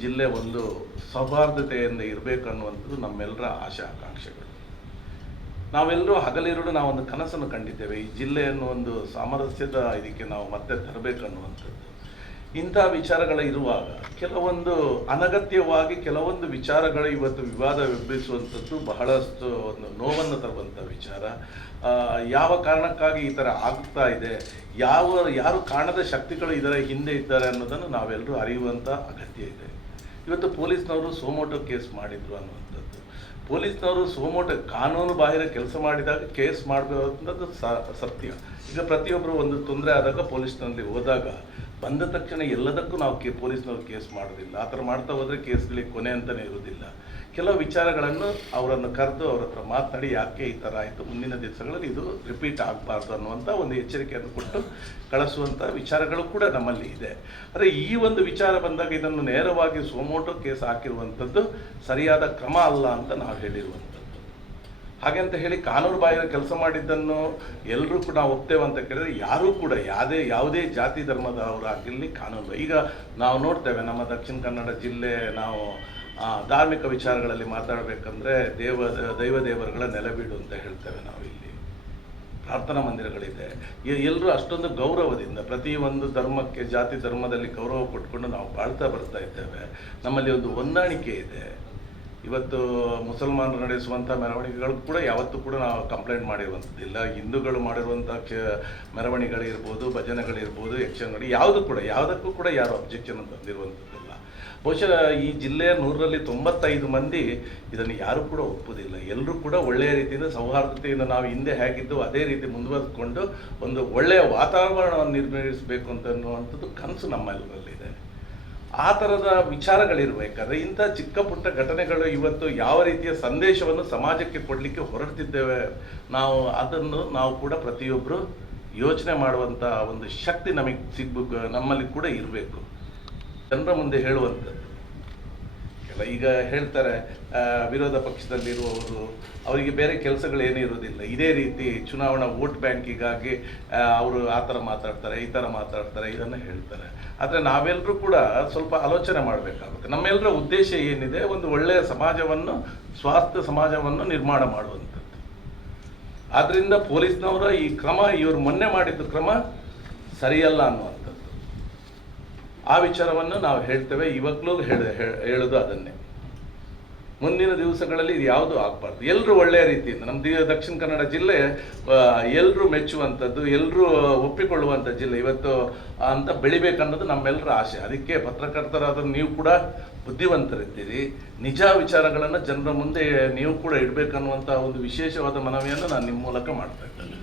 ಜಿಲ್ಲೆ ಒಂದು ಸೌಹಾರ್ದತೆಯಿಂದ ಇರಬೇಕು ಅನ್ನುವಂಥದ್ದು ನಮ್ಮೆಲ್ಲರ ಆಶಾ ಆಕಾಂಕ್ಷೆಗಳು. ನಾವೆಲ್ಲರೂ ಹಗಲಿರುಳು ನಾವೊಂದು ಕನಸನ್ನು ಕಂಡಿದ್ದೇವೆ. ಈ ಜಿಲ್ಲೆಯನ್ನು ಒಂದು ಸಾಮರಸ್ಯದ ಇದಕ್ಕೆ ನಾವು ಮತ್ತೆ ತರಬೇಕು ಅನ್ನುವಂಥದ್ದು ಇಂಥ ವಿಚಾರಗಳ ಇರುವಾಗ ಕೆಲವೊಂದು ಅನಗತ್ಯವಾಗಿ ಕೆಲವೊಂದು ವಿಚಾರಗಳು ಇವತ್ತು ವಿವಾದ ಎಬ್ಬಿಸುವಂಥದ್ದು ಬಹಳಷ್ಟು ಒಂದು ನೋವನ್ನು ತರುವಂಥ ವಿಚಾರ. ಯಾವ ಕಾರಣಕ್ಕಾಗಿ ಈ ಥರ ಆಗ್ತಾ ಇದೆ? ಯಾವ, ಯಾರು ಕಾಣದ ಶಕ್ತಿಗಳು ಇದರ ಹಿಂದೆ ಇದ್ದಾರೆ ಅನ್ನೋದನ್ನು ನಾವೆಲ್ಲರೂ ಅರಿಯುವಂಥ ಅಗತ್ಯ ಇದೆ. ಇವತ್ತು ಪೊಲೀಸ್ನವರು ಸೋಮೋಟೋ ಕೇಸ್ ಮಾಡಿದ್ರು ಅನ್ನುವಂಥದ್ದು. ಪೊಲೀಸ್ನವರು ಸೋಮೋಟೋ ಕಾನೂನು ಬಾಹಿರ ಕೆಲಸ ಮಾಡಿದಾಗ ಕೇಸ್ ಮಾಡಬೇಕನ್ನೋದು ಸತ್ಯ. ಈಗ ಪ್ರತಿಯೊಬ್ಬರು ಒಂದು ತೊಂದರೆ ಆದಾಗ ಪೊಲೀಸ್ನಲ್ಲಿ ಹೋದಾಗ ಬಂದ ತಕ್ಷಣ ಎಲ್ಲದಕ್ಕೂ ನಾವು ಕೇ ಪೊಲೀಸ್ನವ್ರು ಕೇಸ್ ಮಾಡೋದಿಲ್ಲ. ಆ ಥರ ಮಾಡ್ತಾ ಹೋದರೆ ಕೇಸ್ಗಳಿಗೆ ಕೊನೆ ಅಂತಲೇ ಇರುವುದಿಲ್ಲ. ಕೆಲವು ವಿಚಾರಗಳನ್ನು ಅವರನ್ನು ಕರೆದು ಅವ್ರ ಹತ್ರ ಮಾತನಾಡಿ ಯಾಕೆ ಈ ಥರ ಆಯಿತು, ಮುಂದಿನ ದಿವಸಗಳಲ್ಲಿ ಇದು ರಿಪೀಟ್ ಆಗಬಾರ್ದು ಅನ್ನುವಂಥ ಒಂದು ಎಚ್ಚರಿಕೆಯನ್ನು ಕೊಟ್ಟು ಕಳಿಸುವಂಥ ವಿಚಾರಗಳು ಕೂಡ ನಮ್ಮಲ್ಲಿ ಇದೆ. ಆದರೆ ಈ ಒಂದು ವಿಚಾರ ಬಂದಾಗ ಇದನ್ನು ನೇರವಾಗಿ ಸೋಮೋಟೋ ಕೇಸ್ ಹಾಕಿರುವಂಥದ್ದು ಸರಿಯಾದ ಕ್ರಮ ಅಲ್ಲ ಅಂತ ನಾವು ಹೇಳಿರುವಂಥದ್ದು. ಹಾಗೆ ಅಂತ ಹೇಳಿ ಕಾನೂನು ಬಾಹಿರ ಕೆಲಸ ಮಾಡಿದ್ದನ್ನು ಎಲ್ಲರೂ ಕೂಡ ನಾವು ಒಪ್ತೇವೆ ಅಂತ ಕೇಳಿದ್ರೆ ಯಾರೂ ಕೂಡ ಯಾವುದೇ ಯಾವುದೇ ಜಾತಿ ಧರ್ಮದವರಾಗಿರಲಿ ಕಾನೂನು. ಈಗ ನಾವು ನೋಡ್ತೇವೆ ನಮ್ಮ ದಕ್ಷಿಣ ಕನ್ನಡ ಜಿಲ್ಲೆ ನಾವು ಧಾರ್ಮಿಕ ವಿಚಾರಗಳಲ್ಲಿ ಮಾತಾಡಬೇಕಂದ್ರೆ ದೇವ, ದೈವ ದೇವರುಗಳ ನೆಲೆಬೀಡು ಅಂತ ಹೇಳ್ತೇವೆ ನಾವು ಇಲ್ಲಿ. ಪ್ರಾರ್ಥನಾ ಮಂದಿರಗಳಿದೆ. ಎಲ್ಲರೂ ಅಷ್ಟೊಂದು ಗೌರವದಿಂದ ಪ್ರತಿಯೊಂದು ಧರ್ಮಕ್ಕೆ, ಜಾತಿ ಧರ್ಮದಲ್ಲಿ ಗೌರವ ಕೊಟ್ಕೊಂಡು ನಾವು ಬಾಳ್ತಾ ಬರ್ತಾ ಇದ್ದೇವೆ. ನಮ್ಮಲ್ಲಿ ಒಂದು ಹೊಂದಾಣಿಕೆ ಇದೆ. ಇವತ್ತು ಮುಸಲ್ಮಾನರು ನಡೆಸುವಂಥ ಮೆರವಣಿಗೆಗಳು ಕೂಡ ಯಾವತ್ತೂ ಕೂಡ ನಾವು ಕಂಪ್ಲೇಂಟ್ ಮಾಡಿರುವಂಥದ್ದಿಲ್ಲ ಹಿಂದೂಗಳು ಮಾಡಿರುವಂಥ ಕ್ಷ ಮೆರವಣಿಗೆಗಳಿರ್ಬೋದು, ಭಜನೆಗಳಿರ್ಬೋದು ಯಕ್ಷಗಳು ಯಾವುದು ಕೂಡ, ಯಾವುದಕ್ಕೂ ಕೂಡ ಯಾರು ಅಬ್ಜೆಕ್ಷನ್ ತಂದಿರುವಂಥದ್ದಿಲ್ಲ. ಬಹುಶಃ ಈ ಜಿಲ್ಲೆಯ ನೂರರಲ್ಲಿ ತೊಂಬತ್ತೈದು ಮಂದಿ ಇದನ್ನು ಯಾರೂ ಕೂಡ ಒಪ್ಪುವುದಿಲ್ಲ ಎಲ್ಲರೂ ಕೂಡ ಒಳ್ಳೆಯ ರೀತಿಯಿಂದ ಸೌಹಾರ್ದತೆಯಿಂದ ನಾವು ಹಿಂದೆ ಹೇಗಿದ್ದು ಅದೇ ರೀತಿ ಮುಂದುವರೆದುಕೊಂಡು ಒಂದು ಒಳ್ಳೆಯ ವಾತಾವರಣವನ್ನು ನಿರ್ಮಿಸಬೇಕು ಅಂತ ಅನ್ನುವಂಥದ್ದು ಕನಸು ನಮ್ಮೆಲ್ಲರಲ್ಲಿದೆ ಆ ಥರದ ವಿಚಾರಗಳಿರಬೇಕಾದ್ರೆ ಇಂಥ ಚಿಕ್ಕ ಪುಟ್ಟ ಘಟನೆಗಳು ಇವತ್ತು ಯಾವ ರೀತಿಯ ಸಂದೇಶವನ್ನು ಸಮಾಜಕ್ಕೆ ಕೊಡಲಿಕ್ಕೆ ಹೊರಡ್ತಿದ್ದೇವೆ, ನಾವು ಅದನ್ನು ನಾವು ಕೂಡ ಪ್ರತಿಯೊಬ್ಬರು ಯೋಚನೆ ಮಾಡುವಂಥ ಒಂದು ಶಕ್ತಿ ನಮಗೆ ಸಿಗ್ಬೇಕು, ನಮ್ಮಲ್ಲಿ ಕೂಡ ಇರಬೇಕು. ಜನರ ಮುಂದೆ ಹೇಳುವಂಥದ್ದು. ಕೆಲ ಈಗ ಹೇಳ್ತಾರೆ ವಿರೋಧ ಪಕ್ಷದಲ್ಲಿರುವವರು, ಅವರಿಗೆ ಬೇರೆ ಕೆಲಸಗಳು ಏನೂ ಇರೋದಿಲ್ಲ ಇದೇ ರೀತಿ ಚುನಾವಣಾ ವೋಟ್ ಬ್ಯಾಂಕಿಗಾಗಿ ಅವರು ಆ ಥರ ಮಾತಾಡ್ತಾರೆ, ಈ ಥರ ಮಾತಾಡ್ತಾರೆ, ಇದನ್ನು ಹೇಳ್ತಾರೆ. ಆದರೆ ನಾವೆಲ್ಲರೂ ಕೂಡ ಸ್ವಲ್ಪ ಆಲೋಚನೆ ಮಾಡಬೇಕಾಗುತ್ತೆ. ನಮ್ಮೆಲ್ಲರ ಉದ್ದೇಶ ಏನಿದೆ? ಒಂದು ಒಳ್ಳೆಯ ಸಮಾಜವನ್ನು ಸ್ವಾಸ್ಥ್ಯ ಸಮಾಜವನ್ನು ನಿರ್ಮಾಣ ಮಾಡುವಂಥದ್ದು. ಆದ್ದರಿಂದ ಪೊಲೀಸ್ನವರ ಈ ಕ್ರಮ, ಇವರು ಮೊನ್ನೆ ಮಾಡಿದ್ದ ಕ್ರಮ ಸರಿಯಲ್ಲ ಅನ್ನುವಂಥದ್ದು. ಆ ವಿಚಾರವನ್ನು ನಾವು ಹೇಳ್ತೇವೆ. ಇವಾಗಲೂ ಹೇಳ ಹೇಳೋದು ಅದನ್ನೇ. ಮುಂದಿನ ದಿವಸಗಳಲ್ಲಿ ಇದು ಯಾವುದು ಆಗಬಾರ್ದು. ಎಲ್ಲರೂ ಒಳ್ಳೆಯ ರೀತಿಯಿಂದ, ನಮ್ಮ ದಕ್ಷಿಣ ಕನ್ನಡ ಜಿಲ್ಲೆ ಎಲ್ಲರೂ ಮೆಚ್ಚುವಂಥದ್ದು ಎಲ್ಲರೂ ಒಪ್ಪಿಕೊಳ್ಳುವಂಥ ಜಿಲ್ಲೆ. ಇವತ್ತು ಅಂತ ಬೆಳಿಬೇಕನ್ನೋದು ನಮ್ಮೆಲ್ಲರ ಆಸೆ. ಅದಕ್ಕೆ ಪತ್ರಕರ್ತರಾದ ನೀವು ಕೂಡ ಬುದ್ಧಿವಂತರಿದ್ದೀರಿ. ನಿಜ ವಿಚಾರಗಳನ್ನು ಜನರ ಮುಂದೆ ನೀವು ಕೂಡ ಇಡಬೇಕನ್ನುವಂಥ ಒಂದು ವಿಶೇಷವಾದ ಮನವಿಯನ್ನು ನಾನು ನಿಮ್ಮ ಮೂಲಕ ಮಾಡ್ತಾ ಇದ್ದೇನೆ.